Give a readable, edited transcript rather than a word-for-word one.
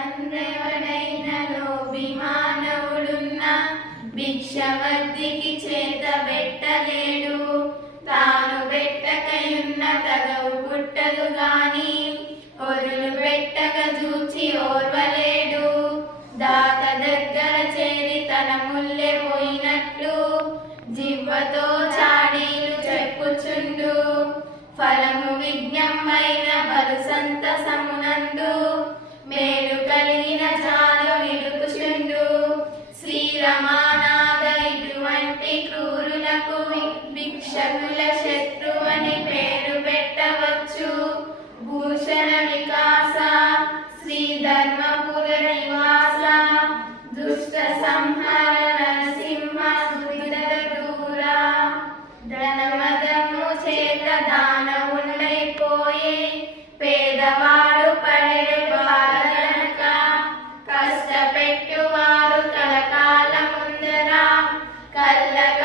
అందెవడైనా లోభిమానవుడున్నా భిక్షవద్దికి చేత పెట్టలేడు. తాను పెట్టకయున్న తగవు పుట్టదు గాని ఒరులు పెట్టక చూచి ఓర్వలేడు. దాత దగ్గర చేరి తన ముల్లె పోయినట్లు జివ్వతో చాడీలు చెప్పుచుండు. ఫలము విజ్ఞమైన బలు సంతసమునందు మేలు కలిగిన చాలు నిలుపుచుండు. శ్రీరమానాథ ఇటువంటి క్రూరులకు భిక్షకుల శత్రువని పేరు పెట్టవచ్చు. భూషణ వికాస శ్రీ ధర్మపుర నివాస దుష్ట సంహార నరసింహ దూర. ధనమదము చేత దానవుండైపోయే పేదవాడు పడెడు బాధనక. కష్టపెట్టువారు కలకాల ముందర కళ్ళక